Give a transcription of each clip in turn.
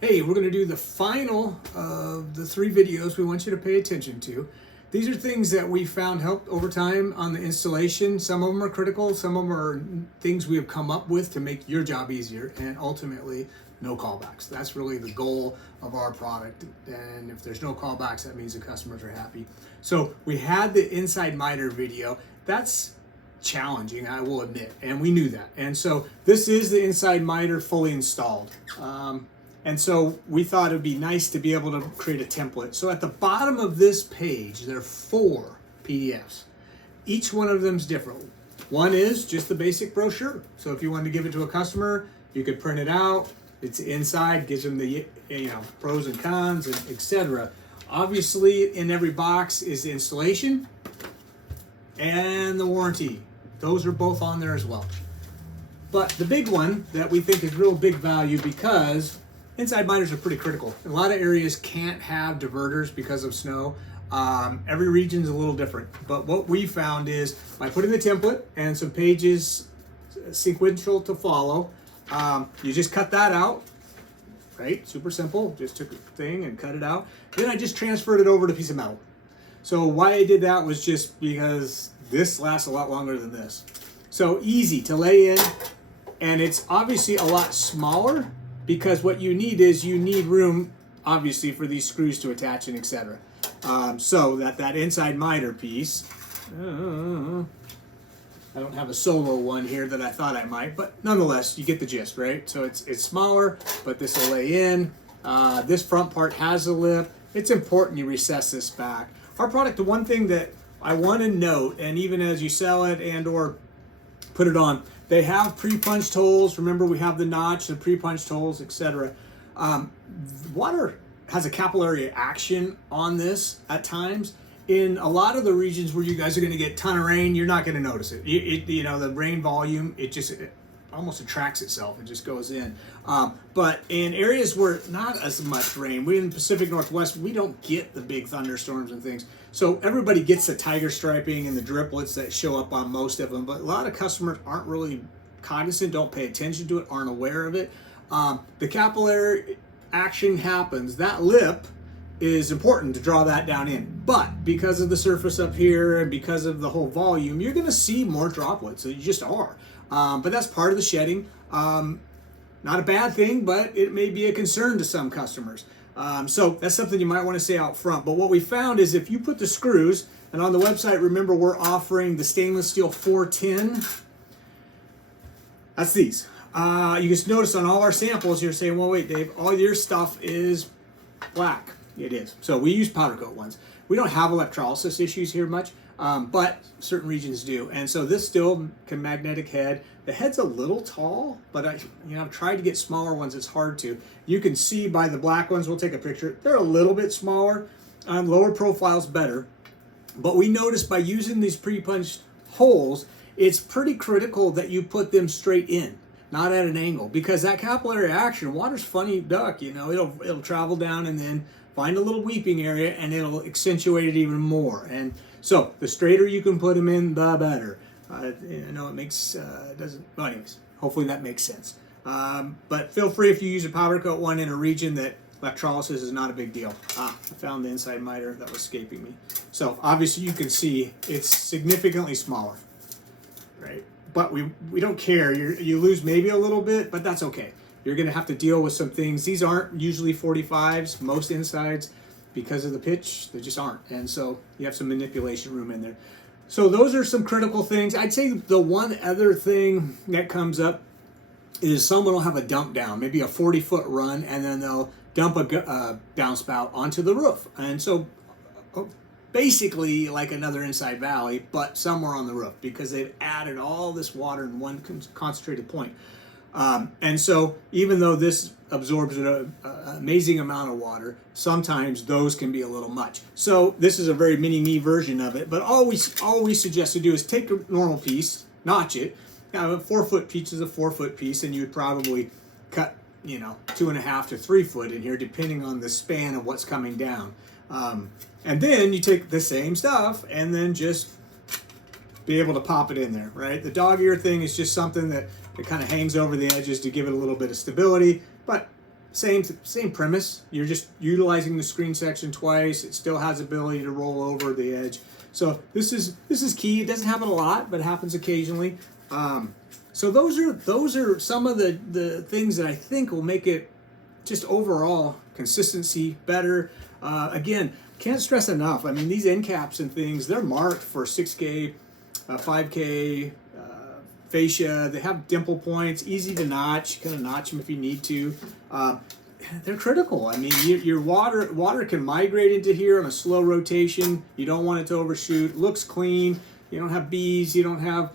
Hey, we're going to do the final of the 3 videos we want you to pay attention to. These are things that we found helped over time on the installation. Some of them are critical, some of them are things we have come up with to make your job easier, and ultimately no callbacks. That's really the goal of our product, and if there's no callbacks, that means the customers are happy. So we had the inside miter video. That's challenging, I will admit, and we knew that. And so this is the inside miter fully installed. And so we thought it'd be nice to be able to create a template. So at the bottom of this page, there are 4 PDFs. Each one of them is different. One is just the basic brochure. So if you wanted to give it to a customer, you could print it out. It's inside, gives them the pros and cons, and etc. Obviously, in every box is the installation and the warranty. Those are both on there as well. But the big one that we think is real big value, because inside miters are pretty critical. A lot of areas can't have diverters because of snow. Every region is a little different. But what we found is by putting the template and some pages sequential to follow, you just cut that out, right? Super simple. Just took a thing and cut it out. Then I just transferred it over to a piece of metal. So why I did that was just because this lasts a lot longer than this. So easy to lay in, and it's obviously a lot smaller, because what you need is you need room, obviously, for these screws to attach and etc. So that inside miter piece, I don't have a solo one here that I thought I might, but nonetheless, you get the gist, right? So it's smaller, but this will lay in. This front part has a lip. It's important you recess this back. Our product, the one thing that I want to note, and even as you sell it and or put it on, they have pre-punched holes. Remember, we have the notch, the pre-punched holes, etc. Water has a capillary action on this at times. In a lot of the regions where you guys are going to get a ton of rain, you're not going to notice it. The rain volume, it almost attracts itself. It just goes in. But in areas where not as much rain, we in the Pacific Northwest, we don't get the big thunderstorms and things. So everybody gets the tiger striping and the driplets that show up on most of them, but a lot of customers aren't really cognizant, don't pay attention to it, aren't aware of it. The capillary action happens. That lip is important to draw that down in, but because of the surface up here and because of the whole volume, you're going to see more droplets. So you just are. But that's part of the shedding. Not a bad thing, but it may be a concern to some customers. So that's something you might want to say out front. But what we found is if you put the screws, and on the website, remember, we're offering the stainless steel 410. That's these. You just notice on all our samples, you're saying, well, wait, Dave, all your stuff is black. It is. So we use powder coat ones. We don't have electrolysis issues here much, but certain regions do. And so this still can magnetic head. The head's a little tall, but I've tried to get smaller ones. It's hard to. You can see by the black ones, we'll take a picture. They're a little bit smaller. Lower profile's better. But we noticed by using these pre-punched holes, it's pretty critical that you put them straight in, not at an angle, because that capillary action, water's funny duck, it'll travel down and then find a little weeping area and it'll accentuate it even more. And so the straighter you can put them in, the better. I know it makes, well anyways, hopefully that makes sense. But feel free if you use a powder coat one in a region that electrolysis is not a big deal. I found the inside miter that was escaping me. So obviously you can see it's significantly smaller, right? But we don't care. You lose maybe a little bit, but that's okay. You're going to have to deal with some things. These aren't usually 45s, most insides, because of the pitch, they just aren't. And so you have some manipulation room in there. So those are some critical things. I'd say the one other thing that comes up is someone will have a dump down, maybe a 40-foot run, and then they'll dump a downspout onto the roof. And so basically like another inside valley, but somewhere on the roof, because they've added all this water in one concentrated point. And so even though this absorbs an amazing amount of water, sometimes those can be a little much. So this is a very mini-me version of it, but all we suggest to do is take a normal piece, notch it. Now, a 4-foot piece is a 4-foot piece, and you would probably cut 2.5 to 3 foot in here, depending on the span of what's coming down. And then you take the same stuff and then just be able to pop it in there, right? The dog ear thing is just something that kind of hangs over the edges to give it a little bit of stability, but Same premise. You're just utilizing the screen section twice. It still has the ability to roll over the edge. So this is key. It doesn't happen a lot, but it happens occasionally. So those are some of the things that I think will make it just overall consistency better. Again, can't stress enough. I mean, these end caps and things, they're marked for 6K, 5K, fascia. They have dimple points, easy to notch. You kind of notch them if you need to. They're critical. I mean, your water can migrate into here on a slow rotation. You don't want it to overshoot. Looks clean. You don't have bees. You don't have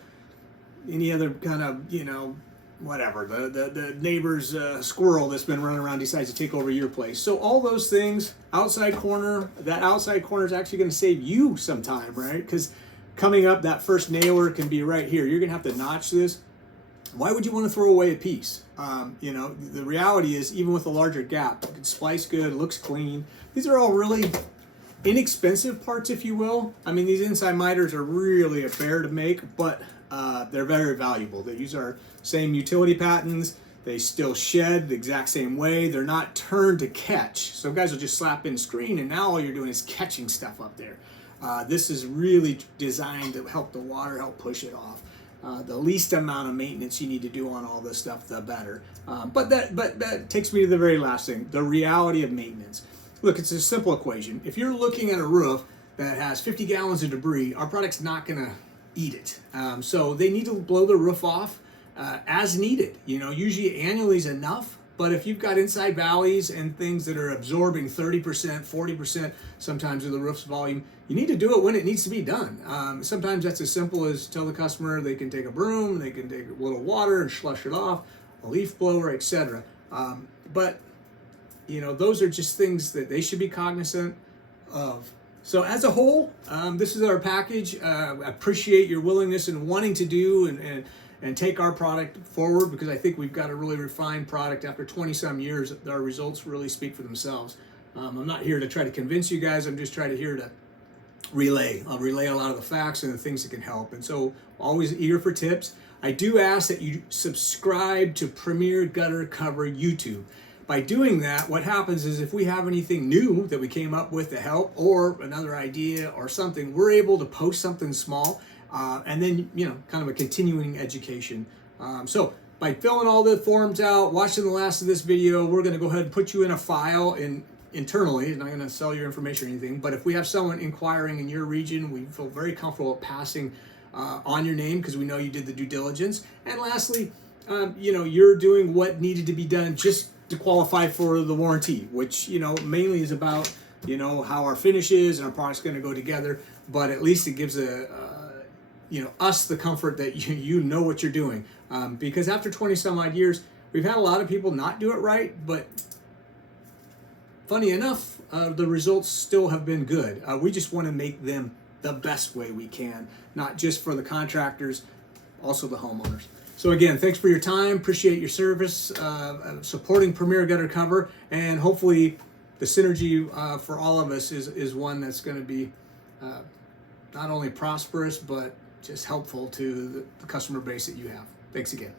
any other kind of, whatever, the neighbor's squirrel that's been running around decides to take over your place. So all those things, outside corner, that outside corner is actually going to save you some time, right? Because coming up, that first nailer can be right here. You're going to have to notch this. Why would you want to throw away a piece? The reality is, even with a larger gap, it can splice good, looks clean. These are all really inexpensive parts, if you will. I mean, these inside miters are really a bear to make, but they're very valuable. They use our same utility patents. They still shed the exact same way. They're not turned to catch. Some guys will just slap in screen, and now all you're doing is catching stuff up there. This is really designed to help the water, help push it off. The least amount of maintenance you need to do on all this stuff, the better. But that takes me to the very last thing, the reality of maintenance. Look, it's a simple equation. If you're looking at a roof that has 50 gallons of debris, our product's not going to eat it. So they need to blow the roof off as needed. Usually annually is enough. But if you've got inside valleys and things that are absorbing 30%, 40% sometimes of the roof's volume, you need to do it when it needs to be done. Sometimes that's as simple as tell the customer they can take a broom, they can take a little water and slush it off, a leaf blower, etc. But those are just things that they should be cognizant of. So as a whole, this is our package. I appreciate your willingness and wanting to do and take our product forward, because I think we've got a really refined product. After 20 some years, our results really speak for themselves. I'm not here to try to convince you guys. I'm just here to relay. I'll relay a lot of the facts and the things that can help. And so always eager for tips. I do ask that you subscribe to Premier Gutter Cover YouTube. By doing that, what happens is if we have anything new that we came up with to help, or another idea or something, we're able to post something small. And then, kind of a continuing education. So by filling all the forms out, watching the last of this video, we're going to go ahead and put you in a file internally. It's not going to sell your information or anything. But if we have someone inquiring in your region, we feel very comfortable passing on your name because we know you did the due diligence. And lastly, you're doing what needed to be done just to qualify for the warranty, which, mainly is about, how our finish is and our product's going to go together. But at least it gives us the comfort that you know what you're doing. Because after 20 some odd years, we've had a lot of people not do it right, but funny enough, the results still have been good. We just want to make them the best way we can, not just for the contractors, also the homeowners. So again, thanks for your time. Appreciate your service, supporting Premier Gutter Cover, and hopefully the synergy for all of us is one that's going to be not only prosperous, but just helpful to the customer base that you have. Thanks again.